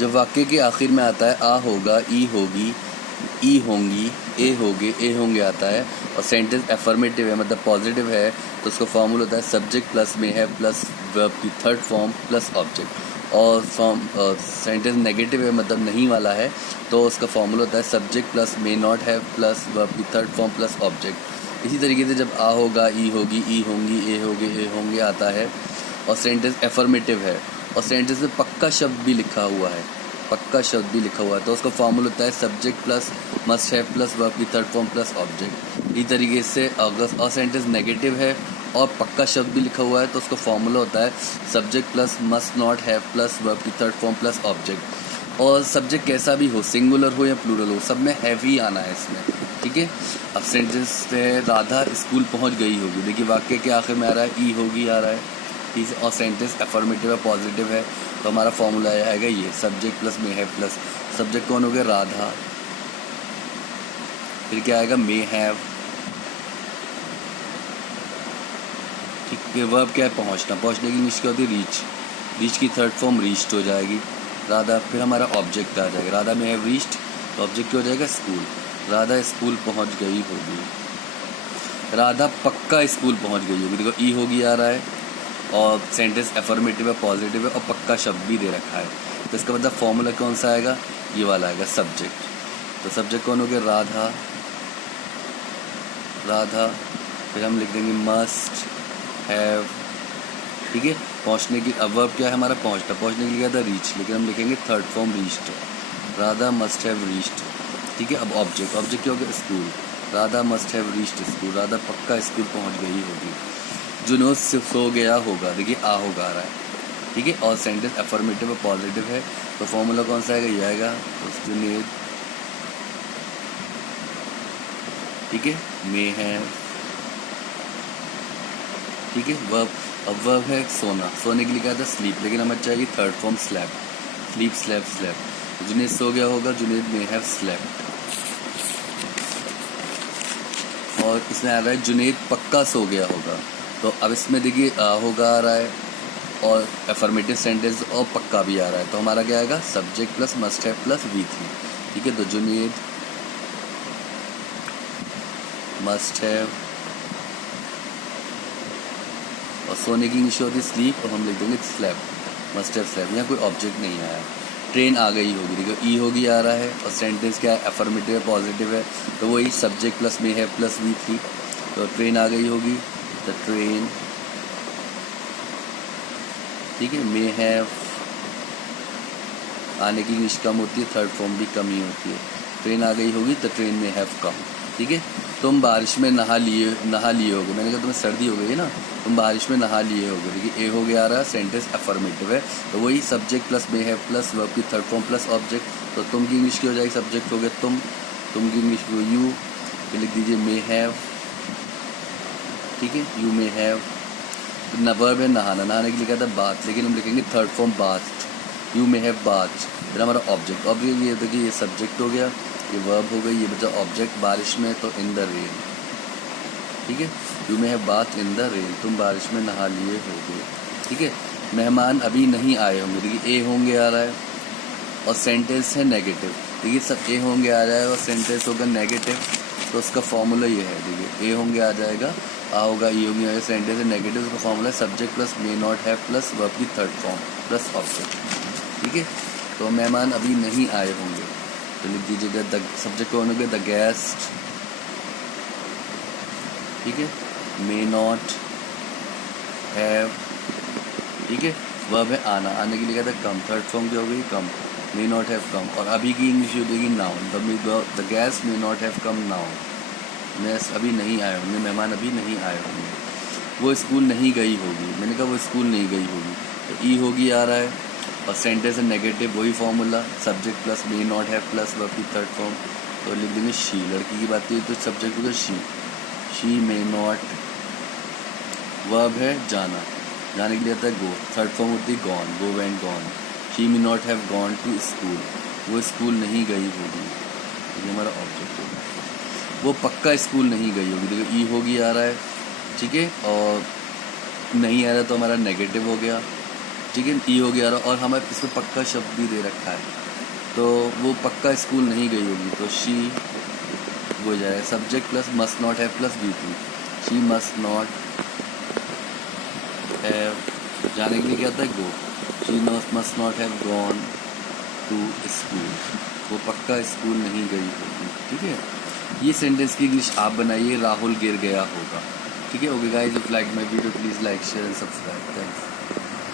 जब वाक्य के आखिर में आता है आ होगा, ई होगी, ई होंगी, ए होंगे आता है और सेंटेंस एफर्मेटिव है मतलब पॉजिटिव है तो उसका फॉर्मूला होता है subject plus may have plus verb की थर्ड फॉर्म प्लस ऑब्जेक्ट। और सेंटेंस नेगेटिव है मतलब नहीं वाला है तो उसका फॉर्मूला होता है subject plus may not have plus verb की थर्ड फॉर्म प्लस ऑब्जेक्ट। इसी तरीके से जब आ होगा, ई होगी, ई होंगी, ए होंगे आता है और सेंटेंस एफर्मेटिव है और सेंटेंस में पक्का शब्द भी लिखा हुआ है, पक्का शब्द भी लिखा हुआ है तो उसका फॉर्मूला होता है subject plus must have plus verb की थर्ड फॉर्म प्लस ऑब्जेक्ट। इसी तरीके से अगर और सेंटेंस नेगेटिव है और पक्का शब्द भी लिखा हुआ है तो उसका फॉर्मूला होता है subject plus must not have plus verb की थर्ड फॉर्म प्लस ऑब्जेक्ट। और सब्जेक्ट कैसा भी हो, सिंगुलर हो या प्लूरल हो, सब में हैव ही आना है इसमें, ठीक है। अब सेंटेंस है राधा स्कूल पहुंच गई होगी, देखिए वाक्य के आखिर में आ रहा है ई होगी आ रहा है, ठीक है। और सेंटेंस एफर्मेटिव है पॉजिटिव है तो हमारा फॉर्मूला आएगा ये subject plus may have plus subject कौन हो गया राधा, फिर क्या आएगा मे हैव, ठीक है। वर्ब क्या है पहुंचना, पहुंचने की इंग्लिश क्या होती है रीच, रीच की थर्ड फॉर्म रीच्ड हो जाएगी राधा। फिर हमारा ऑब्जेक्ट आ जाएगा राधा में हैव रीच्ड तो ऑब्जेक्ट क्या हो जाएगा स्कूल, राधा स्कूल पहुंच गई होगी, राधा पक्का स्कूल पहुंच गई होगी, देखो ई होगी आ रहा है और सेंटेंस एफर्मेटिव है पॉजिटिव है और पक्का शब्द भी दे रखा है तो इसका मतलब फॉर्मूला कौन सा आएगा, ये वाला आएगा सब्जेक्ट। तो सब्जेक्ट कौन हो गया राधा, राधा, फिर हम लिख देंगे मस्ट हैव, ठीक है। पहुंचने की अब वर्ब क्या है हमारा पहुंचना, पहुंचने के लिए क्या था रीच, लेकिन हम लिखेंगे third form reached, Radha must have reached, ठीक है। अब ऑब्जेक्ट, ऑब्जेक्ट क्या हो गया school, Radha must have reached school, Radha पक्का स्कूल पहुंच गई होगी। जुनूद सिर्फ सो गया होगा, देखिए आ होगा आ रहा है, ठीक है। और सेंटेंस एफर्मेटिव और पॉजिटिव है तो फॉर्मूला कौन सा आएगा ये आएगा तो जुनूद, ठीक है, मे हैव, ठीक है। वर्ब, अब वर्ब है सोना, सोने के लिए क्या था स्लीप, लेकिन हमें चाहिए third form slap, sleep slap slap. Junaid सो गया होगा, जुनैद मे हैव स्लेप्ट। और इसमें आ रहा है जुनैद पक्का सो गया होगा तो अब इसमें देखिए होगा आ रहा है और एफर्मेटिव सेंटेंस और पक्का भी आ रहा है तो हमारा क्या आएगा subject plus must have plus V3, ठीक है। तो जुनैद मस्ट हैव और सोने की इंग्लिश होती है स्लीप और हम लिख देंगे स्लैप, मस्ट हैव स्लैप, यहाँ कोई ऑब्जेक्ट नहीं आया। ट्रेन आ गई होगी, देखो ई होगी आ रहा है और सेंटेंस क्या है एफर्मेटिव है पॉजिटिव है तो वही subject plus may have plus V3 तो ट्रेन आ गई होगी द ट्रेन, ठीक है। मे हैव आने की इंग्लिश कम होती है, थर्ड फॉर्म भी कम ही होती है, ट्रेन आ गई होगी द ट्रेन में हैव कम, ठीक है। तुम बारिश में नहा लिए होगे, मैंने कहा तुम्हें सर्दी हो गई ना, तुम बारिश में नहा लिए होगे, देखिए ए हो गया आ रहा है सेंटेंस एफर्मेटिव है तो वही subject plus may have plus verb की थर्ड फॉर्म प्लस ऑब्जेक्ट। तो तुम की इंग्लिश की हो जाएगी सब्जेक्ट हो गया तुम की इंग्लिश को यू, फिर लिख दीजिए मे हैव, ठीक है, यू मे हैव। वर्ब है नहाना, नहाने के लिए क्या था बाथ, लेकिन हम लिखेंगे third form bath, you may have bath. फिर हमारा ऑब्जेक्ट, ऑब्जेक्ट ये देखिए ये सब्जेक्ट हो गया, ये वर्ब हो गई, ये बचा ऑब्जेक्ट बारिश में तो इन द रेन, ठीक है। You may have bath in the rain, तुम बारिश में नहा लिए होगे, ठीक है। मेहमान अभी नहीं आए होंगे, देखिए ए होंगे आ रहा है और सेंटेंस है नेगेटिव, देखिए सब ए होंगे आ जाएगा और सेंटेंस होगा नेगेटिव तो उसका फॉर्मूला ये है, देखिए ए होंगे आ जाएगा, आ होगा ई होंगे आएगा, सेंटेंस है नेगेटिव, उसका फॉर्मूला है subject plus may not have plus verb की थर्ड फॉर्म प्लस ऑब्जेक्ट, ठीक है। तो मेहमान अभी नहीं आए होंगे तो लिख दीजिएगा द सब्जेक्ट कौन हो गया द गेस्ट, ठीक है, मे नॉट हैव, ठीक है। वर्ब है आना, आने के लिए क्या था कम, थर्ड फॉर्म क्या हो गई कम, मे नॉट हैव कम। और अभी की इंग्लिश हो जाएगी noun, the guest may not have come noun, mess अभी नहीं आए होंगे, मेहमान अभी नहीं आए होंगे। वो स्कूल नहीं गई होगी, मैंने कहा वो स्कूल नहीं गई होगी तो ई होगी आ रहा है और सेंटेंस है नेगेटिव, वही formula subject plus may not have plus verb की थर्ड फॉर्म तो लिख देंगे शी, लड़की की बात है तो सब्जेक्ट होगा शी मे नॉट, वर्ब है जाना, जाने के लिए आता है गो, थर्ड फॉर्म होती है gone, go went gone. She may not have gone to school, वो स्कूल नहीं गई होगी, ये हमारा ऑब्जेक्ट होगा। वो पक्का स्कूल नहीं गई होगी, देखो ई होगी आ रहा है, ठीक है। और नहीं आ रहा तो हमारा नेगेटिव हो गया, ठीक है, ई हो गया और हमें इसमें पक्का शब्द भी दे रखा है, तो वो पक्का स्कूल नहीं गई होगी, तो शी हो जाएगा subject plus must not have plus V3। She must not have, जाने के लिए क्या होता है go, she must not have gone to school, वो पक्का स्कूल नहीं गई होगी। ठीक है, ये सेंटेंस की इंग्लिश आप बनाइए, राहुल गिर गया होगा। ठीक है, okay guys, if like my video please like share and subscribe, thanks.